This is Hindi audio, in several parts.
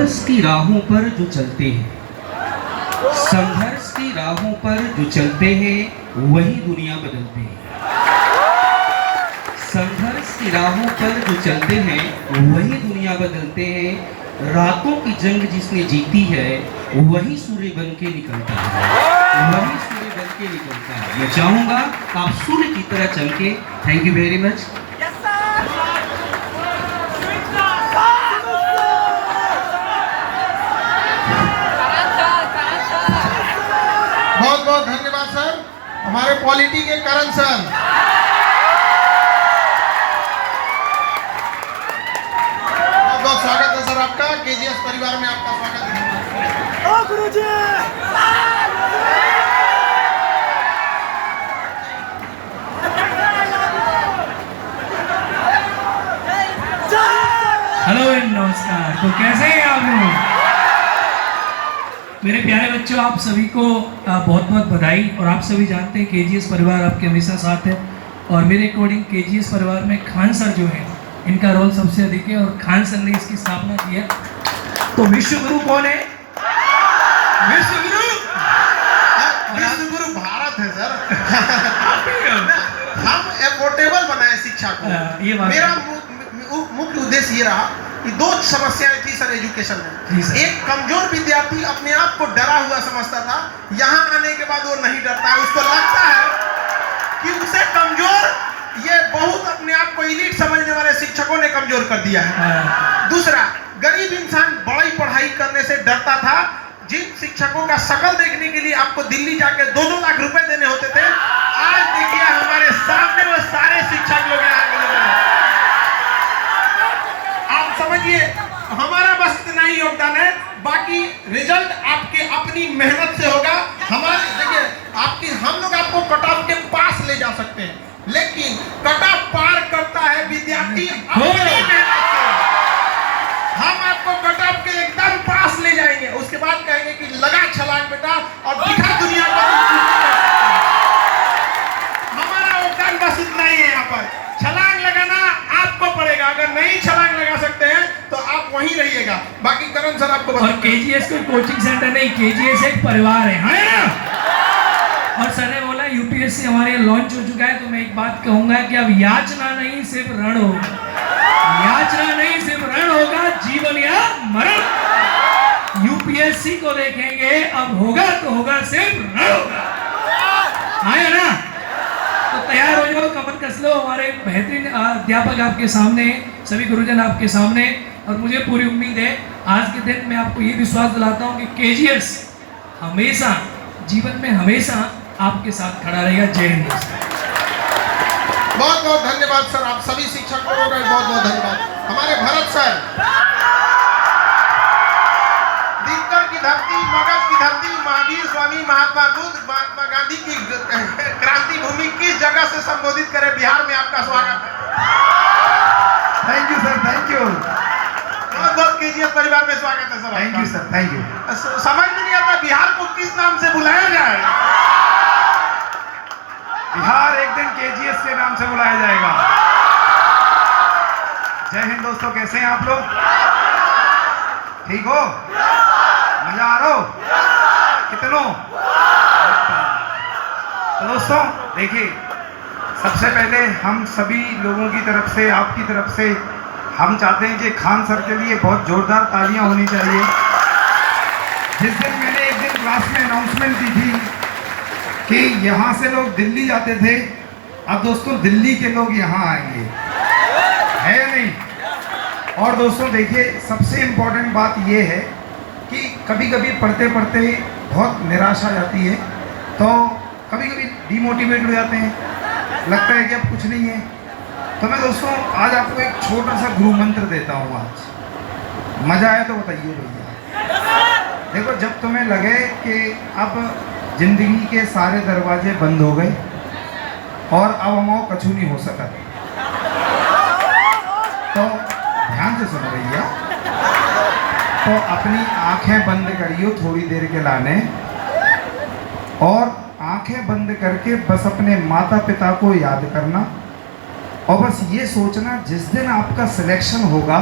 संघर्ष की राहों पर जो चलते हैं, संघर्ष की राहों पर जो चलते हैं वही दुनिया बदलते हैं। संघर्ष की राहों पर जो चलते हैं वही दुनिया बदलते हैं। रातों की जंग जिसने जीती है वही सूर्य बन के निकलता है, वही सूर्य बन के निकलता है। मैं चाहूंगा आप सूर्य की तरह चमके। Thank you very much. बहुत बहुत धन्यवाद सर, हमारे पॉलिटी के करण सर। बहुत बहुत स्वागत है सर आपका, केजीएस परिवार में आपका स्वागत है। ओ गुरुजी। हेलो नमस्कार। तो कैसे हैं आप लोग? मेरे प्यारे बच्चों, आप सभी को बहुत बहुत बधाई। और आप सभी जानते हैं केजीएस परिवार आपके हमेशा साथ है। और मेरे अकॉर्डिंग केजीएस परिवार में खान सर जो है इनका रोल सबसे अधिक है, और खान सर ने इसकी स्थापना की है। तो विश्वगुरु कौन है? विश्वगुरु विश्वगुरु भारत है सर। हम एफोर्डेबल बनाए शिक्षा को। ये बात मेरा मुख्य उद्देश्य ये रहा कि दो समस्याएं थी सर एजुकेशन में। एक, कमजोर विद्यार्थी अपने आप को डरा हुआ समझता था, यहाँ आने के बाद वो नहीं डरता है। उसको लगता है कि उसे कमजोर, ये बहुत अपने आप को एलीट समझने वाले शिक्षकों ने कमजोर कर दिया है। दूसरा, गरीब इंसान बड़ी पढ़ाई करने से डरता था। जिन शिक्षकों का शकल देखने के लिए आपको दिल्ली जाके 2-2 लाख रुपए देने होते थे, आज देखिए हमारे सामने वो सारे शिक्षक लोग यहाँ आप समझिए। हमारा बस इतना ही योगदान है, बाकी रिजल्ट आपके अपनी मेहनत से होगा। हमारे देखिए, आपकी हम लोग आपको कट ऑफ के पास ले जा सकते हैं, लेकिन कट ऑफ पार करता है विद्यार्थी अपनी मेहनत से। हम आपको कट ऑफ के एकदम पास ले जाएंगे, उसके बाद कहेंगे कि लगा छलांग बेटा और दिखा दुनिया को। हमारा योगदान बस इतना ही है। यहाँ पर छलांग लगाना आपको पड़ेगा, अगर नहीं छलांग लगा सकते हैं तो आप वहीं रहिएगा। बाकी करण सर आपको और केजीएस कोई कोचिंग सेंटर नहीं, केजीएस एक परिवार है ना? और सर ने बोला यूपीएससी हमारे यहाँ लॉन्च हो चुका है। तो मैं एक बात कहूंगा कि अब याचना नहीं सिर्फ रण होगा, याचना नहीं सिर्फ रण होगा, जीवन या मरण। यूपीएससी को देखेंगे, अब होगा तो होगा, सिर्फ रण होगा। आया ना? तो तैयार हो जाओ, कमर कस लो। हमारे बेहतरीन अध्यापक आपके सामने, सभी गुरुजन आपके सामने। और मुझे पूरी उम्मीद है आज के दिन मैं आपको ये विश्वास दिलाता हूँ कि केजीएस हमेशा जीवन में हमेशा आपके साथ खड़ा रहेगा। जय हिंद। बहुत बहुत धन्यवाद सर, आप सभी शिक्षकों का बहुत बहुत धन्यवाद। हमारे भरत सर, दिनकर की धरती, मगध की धरती, महावीर स्वामी महात्मा बुद्ध, महात्मा गांधी की क्रांति भूमि किस जगह से संबोधित करें? बिहार में आपका स्वागत है। Thank you sir, thank you. बहुत बहुत केजीएस परिवार में स्वागत है sir. Thank you sir, thank you. समझ में नहीं आता बिहार को किस नाम से बुलाया जाए। बिहार एक दिन केजीएस के नाम से बुलाया जाएगा। जय हिंद दोस्तों, कैसे हैं आप लोग? ठीक हो? मजा आ रहा हो? कितनों? तो दोस्तों देखिए, सबसे पहले हम सभी लोगों की तरफ से, आपकी तरफ से हम चाहते हैं कि खान सर के लिए बहुत जोरदार तालियां होनी चाहिए। जिस दिन मैंने एक दिन क्लास में अनाउंसमेंट की थी कि यहाँ से लोग दिल्ली जाते थे, अब दोस्तों दिल्ली के लोग यहाँ आएंगे, है या नहीं? और दोस्तों देखिए, सबसे इम्पोर्टेंट बात ये है कि कभी कभी पढ़ते पढ़ते बहुत निराशा आ जाती है, तो कभी कभी डिमोटिवेट हो जाते हैं, लगता है कि अब कुछ नहीं है। तो मैं दोस्तों आज आपको एक छोटा सा गुरु मंत्र देता हूँ। आज मजा आया तो बताइए भैया। देखो, जब तुम्हें लगे कि अब जिंदगी के सारे दरवाजे बंद हो गए और अब हम कछु नहीं हो सका, तो ध्यान से सुनो भैया। तो अपनी आंखें बंद करियो थोड़ी देर के लाने, और आंखें बंद करके बस अपने माता पिता को याद करना, और बस ये सोचना जिस दिन आपका सिलेक्शन होगा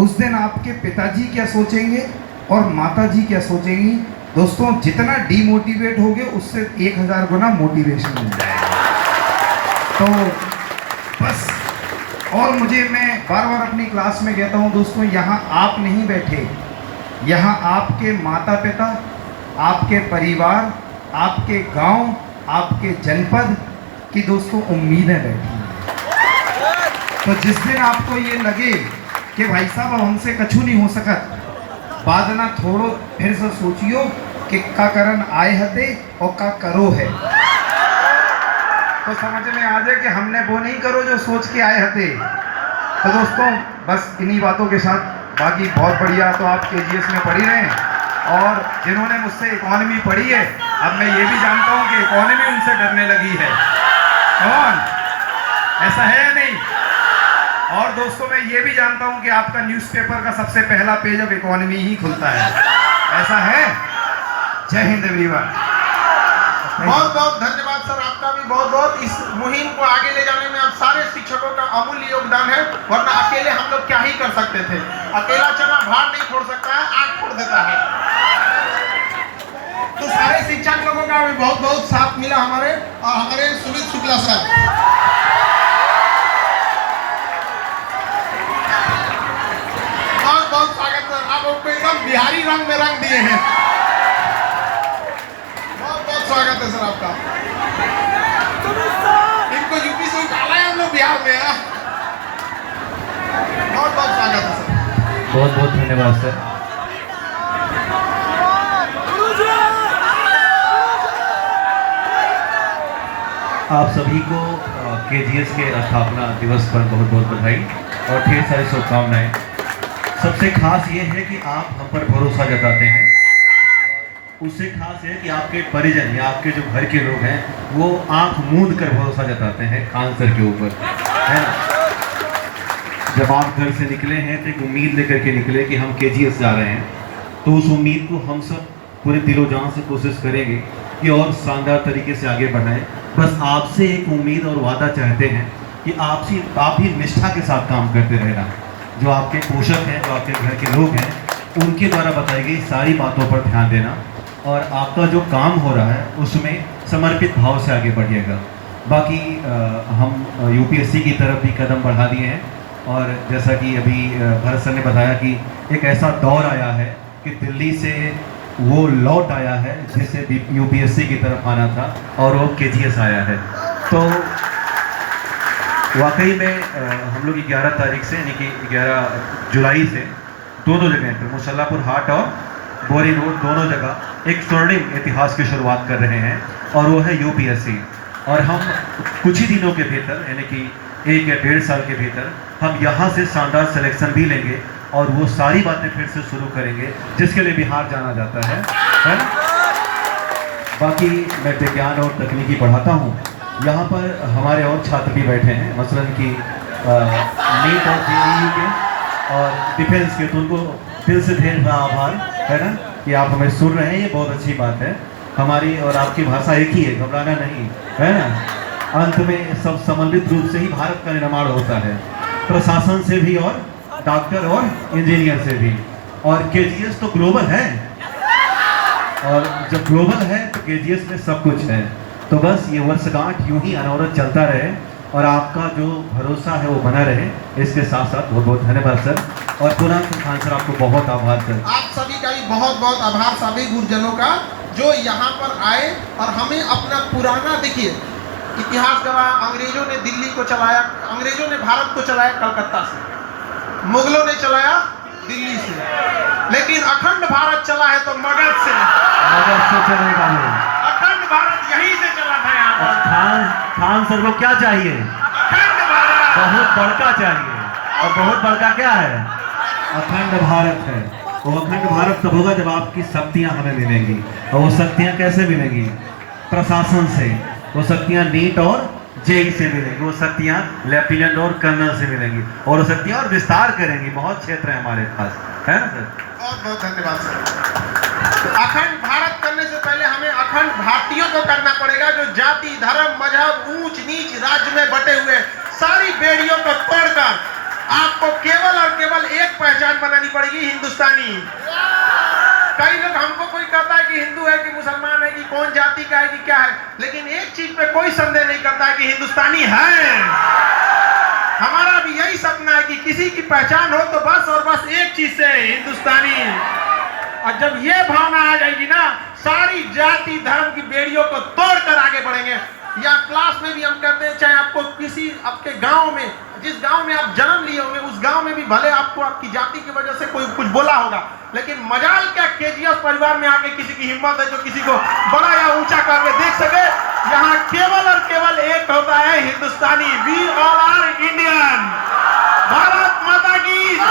उस दिन आपके पिताजी क्या सोचेंगे और माताजी क्या सोचेंगी। दोस्तों, जितना डीमोटिवेट होगे उससे 1000 गुना मोटिवेशन मिल जाएगा। तो बस, और मैं बार बार अपनी क्लास में कहता हूँ दोस्तों, यहाँ आप नहीं बैठे, यहाँ आपके माता पिता, आपके परिवार, आपके गांव, आपके जनपद की दोस्तों उम्मीदें बैठी हैं। तो जिस दिन आपको ये लगे कि भाई साहब अब हमसे कछु नहीं हो सकत, बाद ना थोड़ो फिर से सोचियो कि का करन आए हते और का करो है, तो समझ में आ जाए कि हमने वो नहीं करो जो सोच के आए हते। तो दोस्तों, बस इन्हीं बातों के साथ, बाकी बहुत बढ़िया, तो आप KGS में पढ़ी रहे हैं। और जिन्होंने मुझसे इकोनॉमी पढ़ी है, अब मैं ये भी जानता हूँ कि इकोनॉमी उनसे डरने लगी है। कौन? ऐसा है या नहीं? और दोस्तों, मैं ये भी जानता हूँ कि आपका न्यूज़पेपर का सबसे पहला पेज अब इकोनॉमी ही खुलता है। ऐसा है? जय हिंद एवरीवन। बहुत बहुत धन्यवाद सर, आपका भी बहुत बहुत। इस मुहिम को आगे ले जाने में आप सारे शिक्षकों का अमूल्य योगदान है, वरना अकेले हम लोग क्या ही कर सकते थे। अकेला चना भार नहीं फोड़ सकता है, आग फोड़ देता है। तो सारे शिक्षक लोगों का भी बहुत बहुत साथ मिला हमारे, और हमारे सुमित शुक्ला सर, बहुत बहुत स्वागत सर। आप लोग को एकदम बिहारी रंग में रंग दिए हैं। स्वागत है सर आपका। इनको यूपी से उठाला है हम लोग बिहार में। बहुत बहुत स्वागत है सर। बहुत बहुत धन्यवाद सर। आप सभी को KGS के स्थापना दिवस पर बहुत बहुत बधाई और ढेर सारी शुभकामनाएं। सबसे खास ये है कि आप हम पर भरोसा जताते हैं। उससे खास है कि आपके परिजन या आपके जो घर के लोग हैं वो आंख मूंद कर भरोसा जताते हैं खान सर के ऊपर, है ना। जब आप घर से निकले हैं तो एक उम्मीद लेकर के निकले कि हम KGS जा रहे हैं, तो उस उम्मीद को हम सब पूरे दिलो जान से कोशिश करेंगे कि और शानदार तरीके से आगे बढ़ाएं। बस आपसे एक उम्मीद और वादा चाहते हैं कि आप भी निष्ठा के साथ काम करते रहना। जो आपके पोषक हैं, जो आपके घर के लोग हैं, उनके द्वारा बताई गई सारी बातों पर ध्यान देना और आपका जो काम हो रहा है उसमें समर्पित भाव से आगे बढ़िएगा। बाकी हम UPSC की तरफ भी कदम बढ़ा दिए हैं, और जैसा कि अभी भरत सर ने बताया कि एक ऐसा दौर आया है कि दिल्ली से वो लौट आया है जिसे UPSC की तरफ आना था, और वो KGS आया है। तो वाकई में हम लोग 11 तारीख से, यानी कि 11 जुलाई से दोनों जगह पर, मुसल्लापुर हाट और बोरी रोड, दोनों जगह एक स्वर्णिम इतिहास की शुरुआत कर रहे हैं, और वो है UPSC। और हम कुछ ही दिनों के भीतर, यानी कि 1 या 1.5 साल के भीतर, हम यहाँ से शानदार सिलेक्शन भी लेंगे और वो सारी बातें फिर से शुरू करेंगे जिसके लिए बिहार जाना जाता है ना। बाकी मैं विज्ञान और तकनीकी पढ़ाता हूँ। यहाँ पर हमारे और छात्र भी बैठे हैं, मसलन कि नीट और JEE के और डिफेंस के, तो उनको दिल से ढेर सारा आभार, है ना, कि आप हमें सुन रहे हैं। ये बहुत अच्छी बात है। हमारी और आपकी भाषा एक ही है, घबराना नहीं, है ना। अंत में सब समन्वित रूप से ही भारत का निर्माण होता है, प्रशासन से भी और डॉक्टर और इंजीनियर से भी। और KGS तो ग्लोबल है, और जब ग्लोबल है तो KGS में सब कुछ है। तो बस ये वर्षगांठ यूं ही अनवरत चलता रहे और आपका जो भरोसा है वो बना रहे। इसके साथ साथ बहुत बहुत धन्यवाद सर, और पुनः खान सर आपको बहुत आभार सर। आप सभी का भी बहुत बहुत आभार सभी गुरुजनों का जो यहाँ पर आए और हमें अपना पुराना, देखिए इतिहास गवाह, अंग्रेजों ने दिल्ली को चलाया, अंग्रेजों ने भारत को चलाया कलकत्ता से, मुगलों ने चलाया दिल्ली से, लेकिन अखंड भारत चला है तो मगध से। मगध से चलेगा नहीं, अखंड भारत यहीं से चला था। यहाँ पर खान सर को क्या चाहिए? अखंड भारत, बहुत बड़का चाहिए, और बहुत बड़का क्या है? अखंड भारत है। वो अखंड भारत तब होगा जब आपकी शक्तियां हमें मिलेंगी, और वो शक्तियां कैसे मिलेंगी? प्रशासन से। वो शक्तियां नीट और JEE से मिलेंगी, वो शक्तियां लेफ्टिनेंट और कर्नल से मिलेंगी, और वो शक्तियां और विस्तार करेंगी। बहुत क्षेत्र है हमारे पास, है ना सर। बहुत बहुत धन्यवाद सर। अखंड भारत करने से पहले हमें अखंड भारतीयों को करना पड़ेगा, जो जाति, धर्म, मजहब, ऊंच नीच राज्य में बटे हुए सारी बेड़ियों को तोड़कर आपको केवल और केवल एक पहचान बनानी पड़ेगी, हिंदुस्तानी। कई लोग हमको कोई कहता है कि हिंदू है कि मुसलमान है कि कौन जाति का है कि क्या है, लेकिन एक चीज पे कोई संदेह नहीं करता है कि हिंदुस्तानी है। हमारा भी यही सपना है कि किसी की पहचान हो तो बस और बस एक चीज से, हिंदुस्तानी। और जब ये भावना आ जाएगी ना, सारी जाति धर्म की बेड़ियों को तोड़कर आगे बढ़ेंगे। या क्लास में भी हम कहते हैं, चाहे आपको किसी आपके गांव में, जिस गांव में आप जन्म लिए होंगे, उस गांव में भी भले आपको आपकी जाति की वजह से कोई कुछ बोला होगा, लेकिन मजाल क्या केजीएस परिवार में आके किसी की हिम्मत है जो किसी को बड़ा या ऊंचा करके देख सके। यहाँ केवल और केवल एक होता है, Hindustani. We all are Indian. Bharat माता की जय।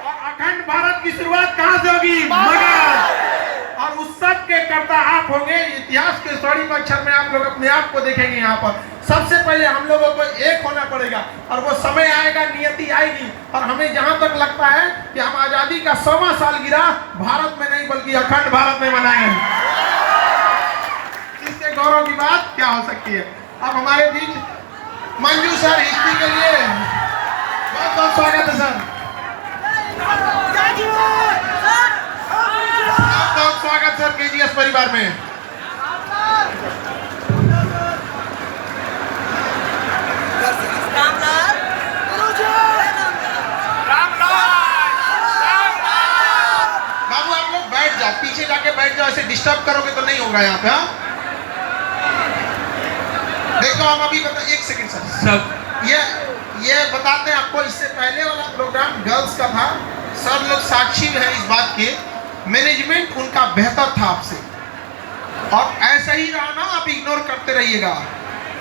और अखंड भारत की शुरुआत कहां से होगी? मगध। और उस सब के कर्ता आप होंगे। इतिहास के स्वर्ण अक्षर में आप लोग अपने आप को देखेंगे। यहाँ पर सबसे पहले हम लोगों को एक होना पड़ेगा, और वो समय आएगा, नियति आएगी, और हमें जहां तक लगता है कि हम आजादी का 100वां सालगिरह भारत में नहीं बल्कि अखंड भारत में मनाएं। इससे गौरव की बात क्या हो सकती है। अब हमारे बीच मंजू सर हिस्ट्री के लिए बहुत बहुत स्वागत है सर। बहुत स्वागत सर केजीएस परिवार में। बाबू आप लोग बैठ जाओ, पीछे जाके बैठ जाओ, ऐसे डिस्टर्ब करोगे तो नहीं होगा यहाँ पे। हाँ देखो हम अभी एक सेकंड सर सब ये बताते हैं आपको। इससे पहले वाला प्रोग्राम गर्ल्स का था, सब लोग साक्षी है इस बात के, मैनेजमेंट उनका बेहतर था आपसे, और ऐसा ही रहा ना, आप इग्नोर करते रहिएगा।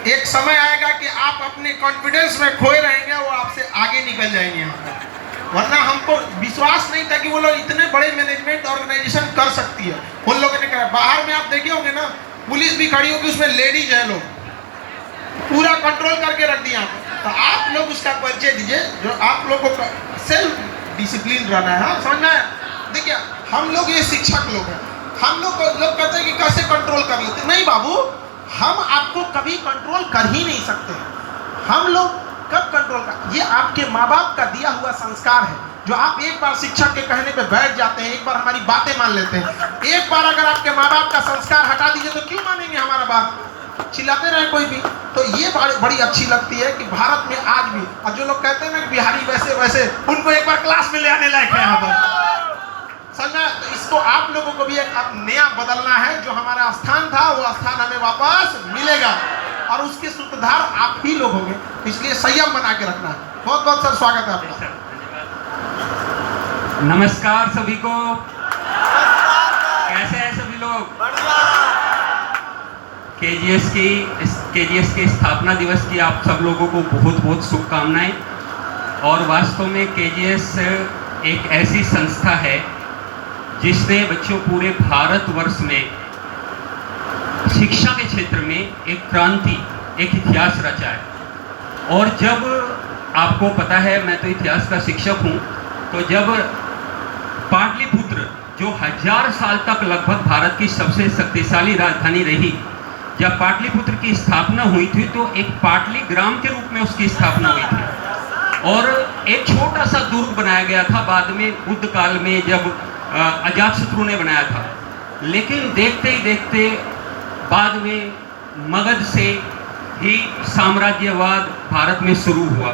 एक समय आएगा कि आप अपने कॉन्फिडेंस में खोए रहेंगे, वो आपसे आगे निकल जाएंगे यहाँ पर। वरना हमको विश्वास नहीं था कि वो लोग इतने बड़े मैनेजमेंट ऑर्गेनाइजेशन कर सकती है। उन लोगों ने कहा, बाहर में आप देखे होंगे ना, पुलिस भी खड़ी होगी, उसमें लेडीज है, लोग पूरा कंट्रोल करके रख दिया। तो आप लोग उसका परिचय दीजिए, जो आप लोगों का सेल्फ डिसिप्लिन रहना है। हाँ समझना है। देखिए हम लोग ये शिक्षक लोग हैं, हम लोग कहते हैं कि कैसे कंट्रोल कर लेते, नहीं बाबू, हम आपको कभी कंट्रोल कर ही नहीं सकते। हम लोग कब कंट्रोल कर, ये आपके माँ बाप का दिया हुआ संस्कार है, जो आप एक बार शिक्षक के कहने पे बैठ जाते हैं, एक बार हमारी बातें मान लेते हैं। एक बार अगर आपके माँ बाप का संस्कार हटा दीजिए तो क्यों मानेंगे हमारा बात, चिल्लाते रहे कोई भी। तो ये बड़ी अच्छी लगती है कि भारत में आज भी, और जो लोग कहते हैं ना कि बिहारी वैसे वैसे, उनको एक बार क्लास में ले आने लायक है यहाँ पर, समझा। तो इसको आप लोगों को भी एक नया बदलना है। जो हमारा स्थान था वो स्थान हमें वापस मिलेगा, और उसके सूत्रधार आप ही लोग होंगे, इसलिए संयम बना के रखना है। बहुत बहुत सर स्वागत है आपका। नमस्कार सभी को, कैसे हैं सभी लोग? केजीएस की स्थापना दिवस की आप सब लोगों को बहुत बहुत शुभकामनाएं। और वास्तव में केजीएस एक ऐसी संस्था है जिसने बच्चों पूरे भारतवर्ष में शिक्षा के क्षेत्र में एक क्रांति, एक इतिहास रचा है। और जब आपको पता है, मैं तो इतिहास का शिक्षक हूँ, तो जब पाटलिपुत्र जो 1000 साल तक लगभग भारत की सबसे शक्तिशाली राजधानी रही, जब पाटलिपुत्र की स्थापना हुई थी तो एक पाटली ग्राम के रूप में उसकी स्थापना हुई थी, और एक छोटा सा दुर्ग बनाया गया था बाद में बुद्ध काल में, जब अजातशत्रु ने बनाया था। लेकिन देखते ही देखते बाद में मगध से ही साम्राज्यवाद भारत में शुरू हुआ,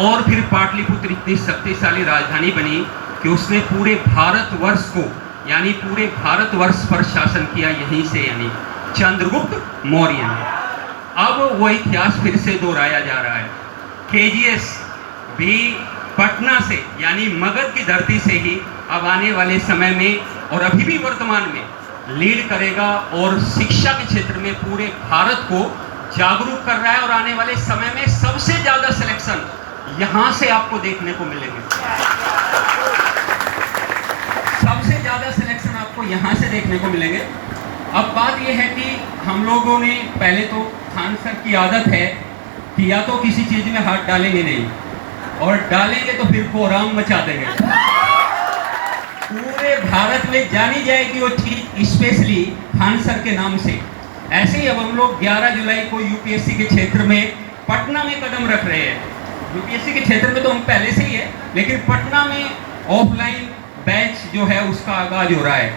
और फिर पाटलिपुत्र इतनी शक्तिशाली राजधानी बनी कि उसने पूरे भारतवर्ष को, यानी पूरे भारतवर्ष पर शासन किया यहीं से, यानी चंद्रगुप्त मौर्य ने। अब वो इतिहास फिर से दोहराया जा रहा है। केजीएस भी पटना से, यानी मगध की धरती से ही अब आने वाले समय में और अभी भी वर्तमान में लीड करेगा, और शिक्षा के क्षेत्र में पूरे भारत को जागरूक कर रहा है। और आने वाले समय में सबसे ज़्यादा सिलेक्शन यहाँ से आपको देखने को मिलेंगे, सबसे ज़्यादा सिलेक्शन आपको यहाँ से देखने को मिलेंगे। अब बात यह है कि हम लोगों ने पहले तो, खान सर की आदत है कि या तो किसी चीज़ में हाथ डालेंगे नहीं, और डालेंगे तो फिर कोहराम मचा देंगे। पूरे भारत में जानी जाएगी वो चीज़, स्पेशली खान सर के नाम से। ऐसे ही अब हम लोग 11 जुलाई को यूपीएससी के क्षेत्र में पटना में कदम रख रहे हैं। यूपीएससी के क्षेत्र में तो हम पहले से ही है, लेकिन पटना में ऑफलाइन बैच जो है उसका आगाज हो रहा है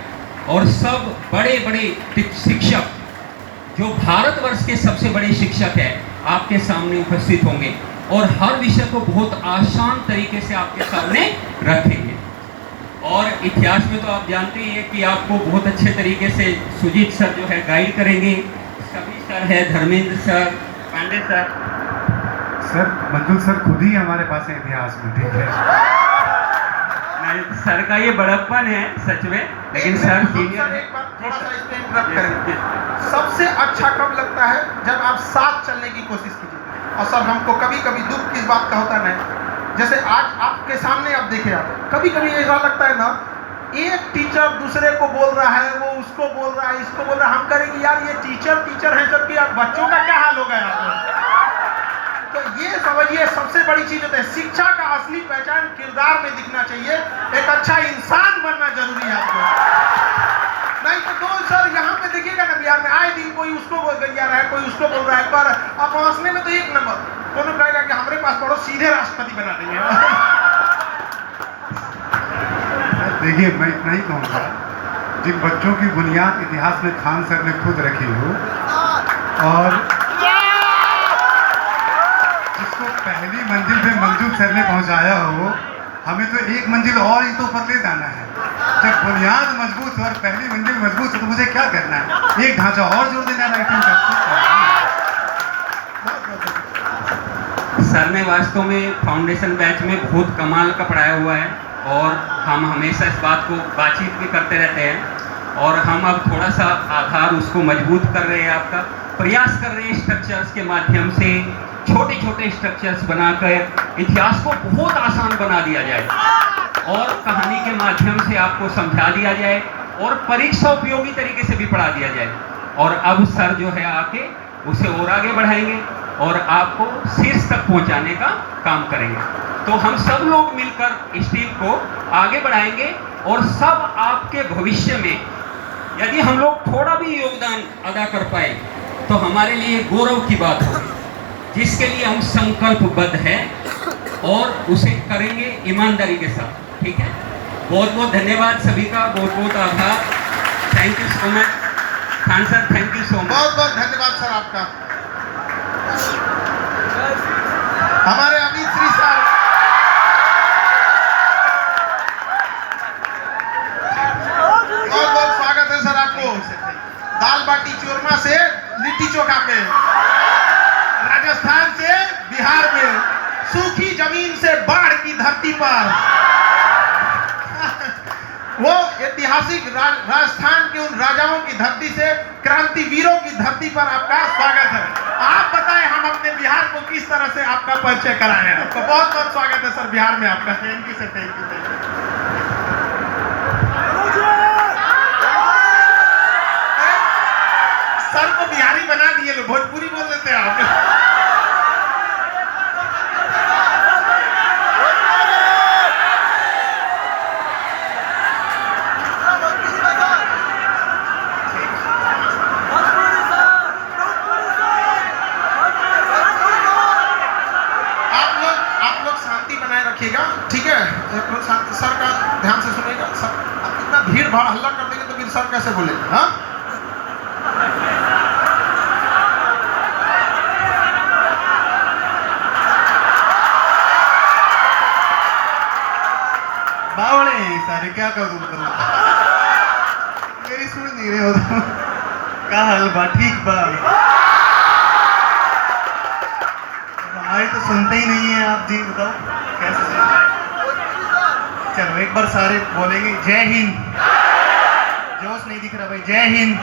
और सब बड़े बड़े शिक्षक जो भारतवर्ष के सबसे बड़े शिक्षक हैं आपके सामने उपस्थित होंगे और हर विषय को बहुत आसान तरीके से आपके सामने रखेंगे। और इतिहास में तो आप जानते ही हैं कि आपको बहुत अच्छे तरीके से सुजीत सर जो है गाइड करेंगे, सभी सर है, धर्मेंद्र सर, पांडे सर मंजुल सर खुद ही हमारे पास है इतिहास में, ठीक है। सर का ये बड़प्पन है सच में, लेकिन सर सीनियर एक बार थोड़ा सा इसमें इंटरप्ट करेंगे। सबसे अच्छा कब लगता है जब आप साथ चलने की कोशिश कीजिए। और सर हमको कभी कभी दुख किस बात का होता है, जैसे आज आपके सामने आप देखे, आप कभी कभी ऐसा लगता है ना, एक टीचर दूसरे को बोल रहा है, वो उसको बोल रहा है, इसको बोल रहा है, हम करेंगे यार ये टीचर है, जबकि आप बच्चों का क्या हाल होगा यार। तो ये समझिए सबसे बड़ी चीज होती है, शिक्षा का असली पहचान किरदार में दिखना चाहिए। एक अच्छा इंसान बनना जरूरी है आपको। नहीं तो दो सर यहाँ पे देखिएगा ना, बिहार में आए दिन कोई उसको गलिया रहा है, कोई उसको बोल रहा है, पर आप हंसने में तो एक नंबर, दोनों कहेगा कि हमारे पास पढ़ो सीधे राष्ट्रपति बना देंगे। देखिए मैं इतना ही कहूँगा, जिन बच्चों की बुनियाद इतिहास में खान सर ने खुद रखी हो और जिसको पहली मंजिल पे मंजूर सर ने पहुंचाया हो, हमें तो एक मंजिल और ही तो ऊपर ले जाना है। जब बुनियाद मजबूत हो और पहली मंजिल मजबूत हो तो मुझे क्या करना है, एक ढांचा और जोड़ देना है। सर ने वास्तव में फाउंडेशन बैच में बहुत कमाल का पढ़ाया हुआ है और हम हमेशा इस बात को बातचीत भी करते रहते हैं और हम अब थोड़ा सा आधार उसको मजबूत कर रहे हैं, आपका प्रयास कर रहे हैं स्ट्रक्चर्स के माध्यम से, छोटे छोटे स्ट्रक्चर्स बनाकर इतिहास को बहुत आसान बना दिया जाए और कहानी के माध्यम से आपको समझा दिया जाए और परीक्षा उपयोगी तरीके से भी पढ़ा दिया जाए। और अब सर जो है आके उसे और आगे बढ़ाएंगे और आपको शीर्ष तक पहुंचाने का काम करेंगे। तो हम सब लोग मिलकर इस टीम को आगे बढ़ाएंगे और सब आपके भविष्य में यदि हम लोग थोड़ा भी योगदान अदा कर पाए तो हमारे लिए गौरव की बात होगी, जिसके लिए हम संकल्पबद्ध हैं और उसे करेंगे ईमानदारी के साथ। ठीक है, बहुत बहुत धन्यवाद सभी का, बहुत बहुत आभार। Thank you so much Khan sir, thank you so much. बहुत बहुत धन्यवाद सर आपका। हमारे अमित श्री सर, बहुत बहुत स्वागत है सर आपको। दाल बाटी चूरमा से लिट्टी चोखा पे, राजस्थान से बिहार में, सूखी जमीन से बाढ़ की धरती पर, वो ऐतिहासिक राजस्थान के उन राजाओं की धरती से क्रांतिवीरों की धरती पर आपका स्वागत है। आप बताएं हम अपने बिहार को किस तरह से आपका परिचय कराएं। आपका बहुत बहुत स्वागत है सर बिहार में आपका। Thank you sir, thank you. Sir को बिहारी बना दिए लोग, भोजपुरी बोल लेते हैं आप। ठीक है, एक लोग सर का ध्यान से सुनेगा। सर आप इतना भीड़ भाड़ हल्ला कर देंगे तो फिर सर कैसे बोलेंगे? हाँ, बावड़े सारे क्या करूं मेरी सुन नहीं रहे हो तो का हाल बा? ठीक बा, हमारी तो सुनते ही नहीं है आप जी, बताओ कैसे सुनते? चलो एक बार सारे बोलेंगे जय हिंद। जोश नहीं दिख रहा भाई, जय हिंद।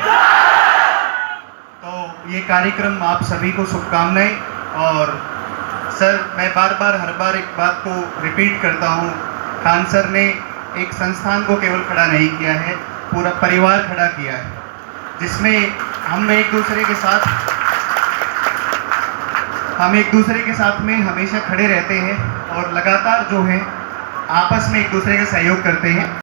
तो ये कार्यक्रम आप सभी को शुभकामनाएं। और सर मैं बार बार हर बार एक बात को रिपीट करता हूँ, खान सर ने एक संस्थान को केवल खड़ा नहीं किया है, पूरा परिवार खड़ा किया है, जिसमें हम एक दूसरे के साथ में हमेशा खड़े रहते हैं और लगातार जो है आपस में एक दूसरे का सहयोग करते हैं।